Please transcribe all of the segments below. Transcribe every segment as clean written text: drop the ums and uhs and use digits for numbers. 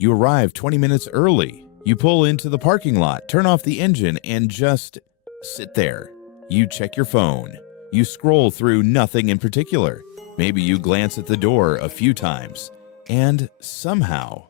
You arrive 20 minutes early. You pull into the parking lot, turn off the engine, and just sit there. You check your phone. You scroll through nothing in particular. Maybe you glance at the door a few times. And somehow,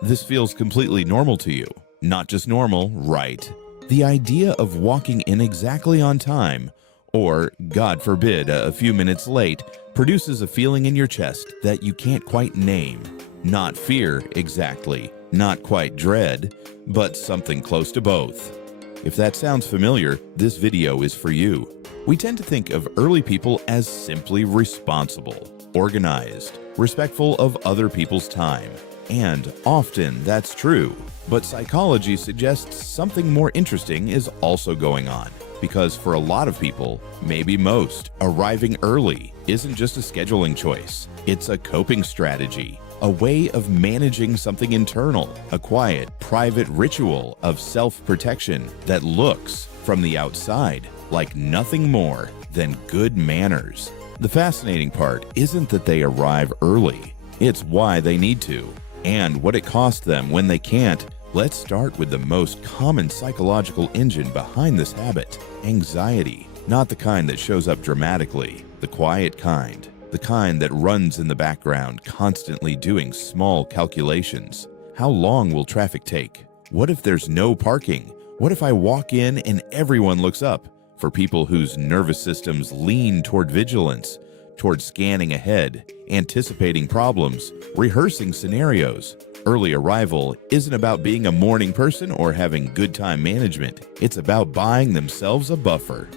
this feels completely normal to you. Not just normal, right? The idea of walking in exactly on time, or, God forbid, a few minutes late, produces a feeling in your chest that you can't quite name. Not fear, exactly. Not quite dread, but something close to both. If that sounds familiar, this video is for you. We tend to think of early people as simply responsible, organized, respectful of other people's time. And often that's true. But psychology suggests something more interesting is also going on. Because for a lot of people, maybe most, arriving early isn't just a scheduling choice. It's a coping strategy, a way of managing something internal, a quiet, private ritual of self-protection that looks, from the outside, like nothing more than good manners. The fascinating part isn't that they arrive early. It's why they need to, and what it costs them when they can't. Let's start with the most common psychological engine behind this habit: anxiety. Not the kind that shows up dramatically, the quiet kind. The kind that runs in the background, constantly doing small calculations. How long will traffic take? What if there's no parking? What if I walk in and everyone looks up? For people whose nervous systems lean toward vigilance, toward scanning ahead, anticipating problems, rehearsing scenarios. Early arrival isn't about being a morning person or having good time management. It's about buying themselves a buffer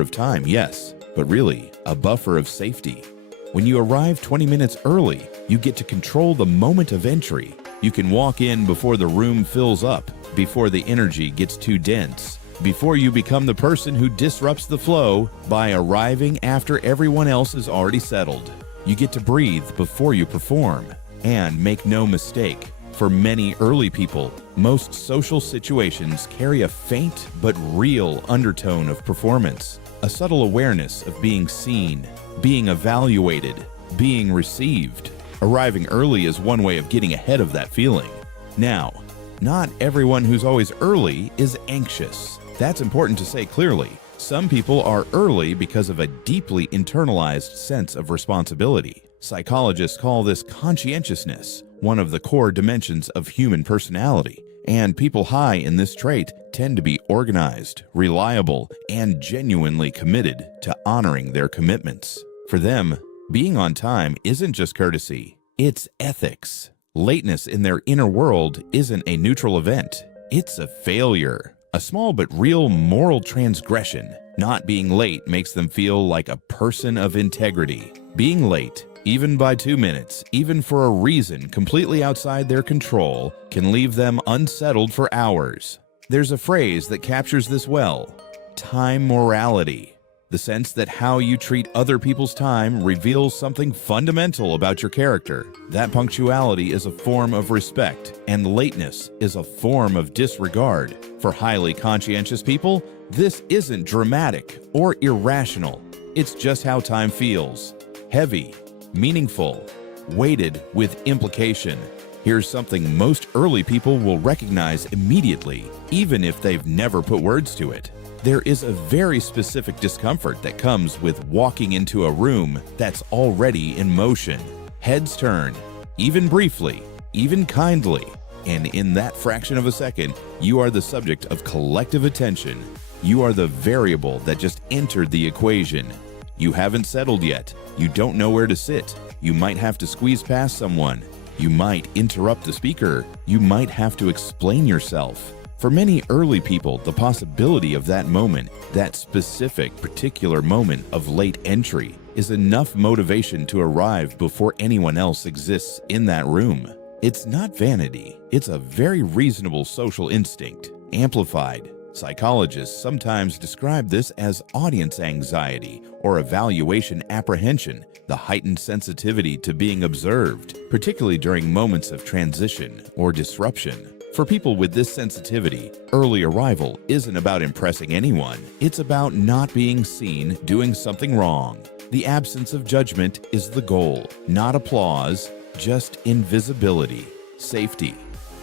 of time, yes, but really a buffer of safety. When you arrive 20 minutes early, you get to control the moment of entry. You can walk in before the room fills up, before the energy gets too dense, before you become the person who disrupts the flow by arriving after everyone else is already settled. You get to breathe before you perform. And make no mistake, for many early people, most social situations carry a faint but real undertone of performance, a subtle awareness of being seen, being evaluated, being received. Arriving early is one way of getting ahead of that feeling. Now, not everyone who's always early is anxious. That's important to say clearly. Some people are early because of a deeply internalized sense of responsibility. Psychologists call this conscientiousness, one of the core dimensions of human personality. And people high in this trait tend to be organized, reliable, and genuinely committed to honoring their commitments. For them, being on time isn't just courtesy, it's ethics. Lateness in their inner world isn't a neutral event, it's a failure. A small but real moral transgression. Not being late makes them feel like a person of integrity. Being late, even by 2 minutes, even for a reason completely outside their control, can leave them unsettled for hours. There's a phrase that captures this well: time morality. The sense that how you treat other people's time reveals something fundamental about your character. That punctuality is a form of respect, and lateness is a form of disregard. For highly conscientious people, this isn't dramatic or irrational. It's just how time feels. Heavy, meaningful, weighted with implication. Here's something most early people will recognize immediately, even if they've never put words to it. There is a very specific discomfort that comes with walking into a room that's already in motion. Heads turn, even briefly, even kindly, and in that fraction of a second, you are the subject of collective attention. You are the variable that just entered the equation. You haven't settled yet. You don't know where to sit. You might have to squeeze past someone. You might interrupt the speaker. You might have to explain yourself. For many early people, the possibility of that moment, that specific, particular moment of late entry, is enough motivation to arrive before anyone else exists in that room. It's not vanity. It's a very reasonable social instinct, amplified. Psychologists sometimes describe this as audience anxiety or evaluation apprehension, the heightened sensitivity to being observed, particularly during moments of transition or disruption. For people with this sensitivity, early arrival isn't about impressing anyone. It's about not being seen doing something wrong. The absence of judgment is the goal, not applause, just invisibility. Safety.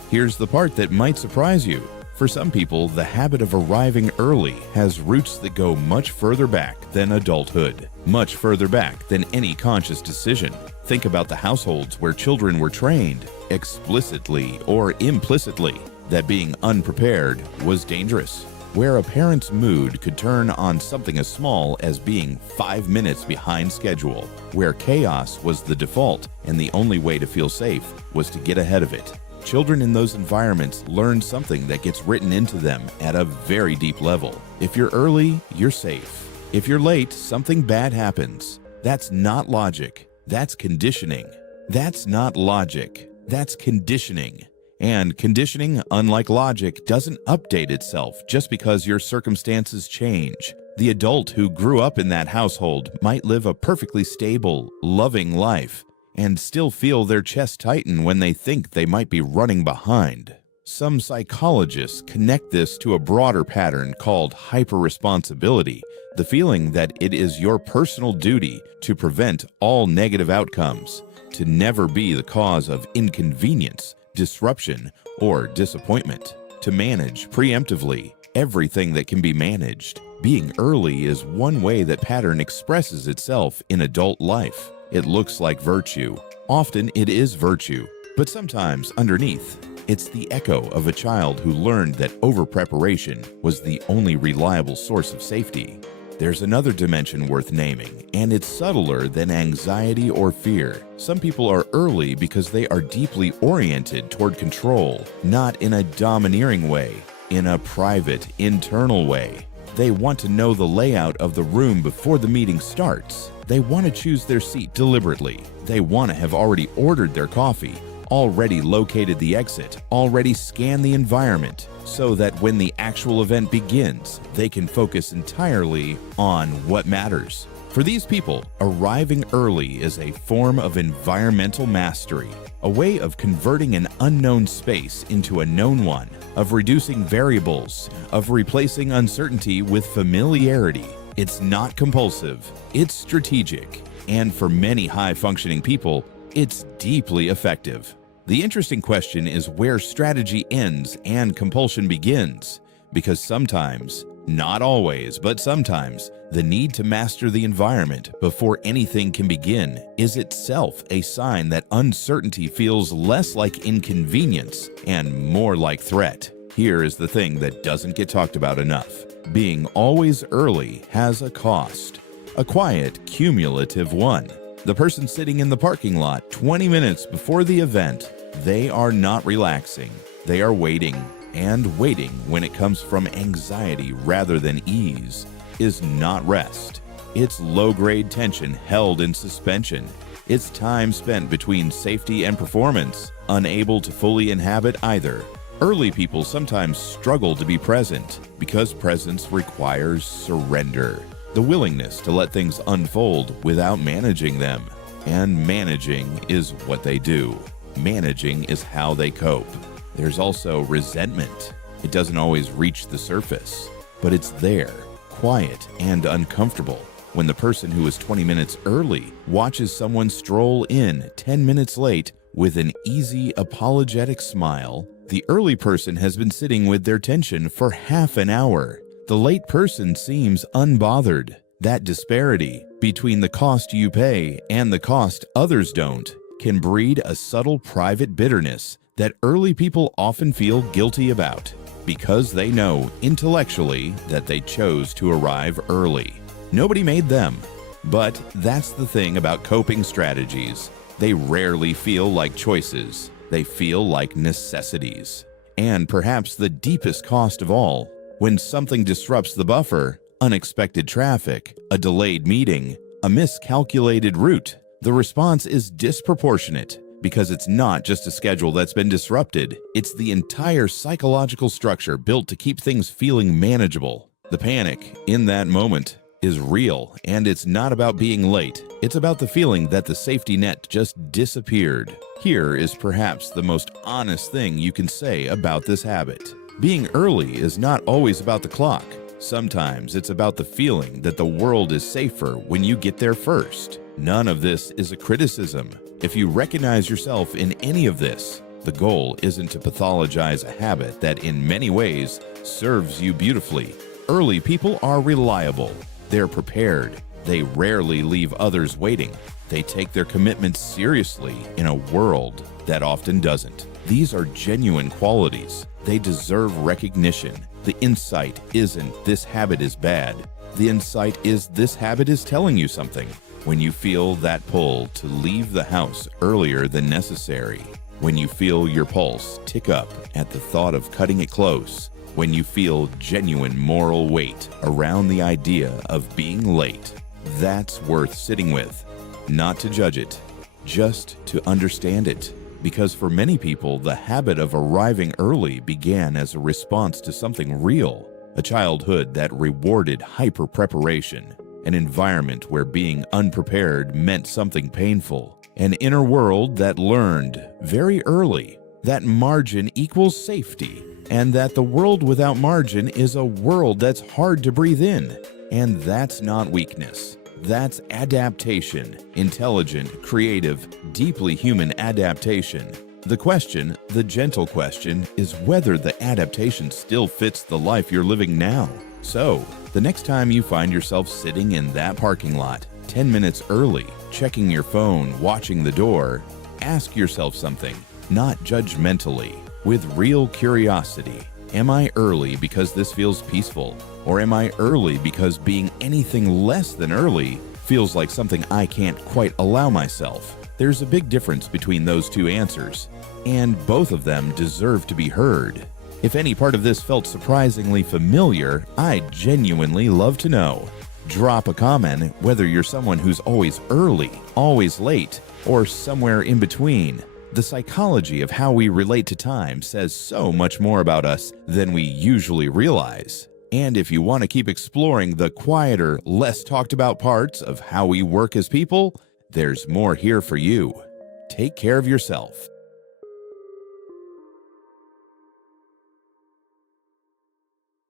Here's the part that might surprise you. For some people, the habit of arriving early has roots that go much further back than adulthood, much further back than any conscious decision. Think about the households where children were trained, explicitly or implicitly, that being unprepared was dangerous, where a parent's mood could turn on something as small as being 5 minutes behind schedule, where chaos was the default and the only way to feel safe was to get ahead of it. Children in those environments learn something that gets written into them at a very deep level. If you're early, you're safe. If you're late, something bad happens. That's not logic. That's conditioning. That's not logic. That's conditioning. And conditioning, unlike logic, doesn't update itself just because your circumstances change. The adult who grew up in that household might live a perfectly stable, loving life and still feel their chest tighten when they think they might be running behind. Some psychologists connect this to a broader pattern called hyperresponsibility, the feeling that it is your personal duty to prevent all negative outcomes, to never be the cause of inconvenience, disruption, or disappointment, to manage preemptively everything that can be managed. Being early is one way that pattern expresses itself in adult life. It looks like virtue. Often it is virtue, but sometimes underneath, it's the echo of a child who learned that over-preparation was the only reliable source of safety. There's another dimension worth naming, and it's subtler than anxiety or fear. Some people are early because they are deeply oriented toward control, not in a domineering way, in a private, internal way. They want to know the layout of the room before the meeting starts. They want to choose their seat deliberately. They want to have already ordered their coffee, already located the exit, already scanned the environment, so that when the actual event begins, they can focus entirely on what matters. For these people, arriving early is a form of environmental mastery, a way of converting an unknown space into a known one, of reducing variables, of replacing uncertainty with familiarity. It's not compulsive, it's strategic, and for many high-functioning people, it's deeply effective. The interesting question is where strategy ends and compulsion begins, because sometimes, not always, but sometimes, the need to master the environment before anything can begin is itself a sign that uncertainty feels less like inconvenience and more like threat. Here is the thing that doesn't get talked about enough. Being always early has a cost, a quiet, cumulative one. The person sitting in the parking lot 20 minutes before the event, they are not relaxing. They are waiting, and waiting when it comes from anxiety rather than ease is not rest. It's low-grade tension held in suspension. It's time spent between safety and performance, unable to fully inhabit either. Early people sometimes struggle to be present because presence requires surrender, the willingness to let things unfold without managing them. And managing is what they do. Managing is how they cope. There's also resentment. It doesn't always reach the surface, but it's there, quiet and uncomfortable. When the person who is 20 minutes early watches someone stroll in 10 minutes late with an easy, apologetic smile, the early person has been sitting with their tension for half an hour. The late person seems unbothered. That disparity between the cost you pay and the cost others don't can breed a subtle private bitterness that early people often feel guilty about because they know intellectually that they chose to arrive early. Nobody made them. But that's the thing about coping strategies. They rarely feel like choices. They feel like necessities. And perhaps the deepest cost of all, when something disrupts the buffer, unexpected traffic, a delayed meeting, a miscalculated route, the response is disproportionate because it's not just a schedule that's been disrupted. It's the entire psychological structure built to keep things feeling manageable. The panic in that moment is real, and it's not about being late. It's about the feeling that the safety net just disappeared. Here is perhaps the most honest thing you can say about this habit. Being early is not always about the clock. Sometimes it's about the feeling that the world is safer when you get there first. None of this is a criticism. If you recognize yourself in any of this, The goal isn't to pathologize a habit that in many ways serves you beautifully. Early people are reliable. They're prepared. They rarely leave others waiting. They take their commitments seriously in a world that often doesn't. These are genuine qualities. They deserve recognition. The insight isn't "this habit is bad." The insight is "this habit is telling you something." When you feel that pull to leave the house earlier than necessary, when you feel your pulse tick up at the thought of cutting it close, when you feel genuine moral weight around the idea of being late, that's worth sitting with. Not to judge it, just to understand it. Because for many people, the habit of arriving early began as a response to something real, a childhood that rewarded hyper-preparation, an environment where being unprepared meant something painful, an inner world that learned very early that margin equals safety, and that the world without margin is a world that's hard to breathe in. And that's not weakness. That's adaptation, intelligent, creative, deeply human adaptation. The question, the gentle question, is whether the adaptation still fits the life you're living now. So, the next time you find yourself sitting in that parking lot, 10 minutes early, checking your phone, watching the door, ask yourself something, not judgmentally, with real curiosity. Am I early because this feels peaceful? Or am I early because being anything less than early feels like something I can't quite allow myself? There's a big difference between those two answers, and both of them deserve to be heard. If any part of this felt surprisingly familiar, I'd genuinely love to know. Drop a comment whether you're someone who's always early, always late, or somewhere in between. The psychology of how we relate to time says so much more about us than we usually realize. And if you want to keep exploring the quieter, less talked about parts of how we work as people, there's more here for you. Take care of yourself.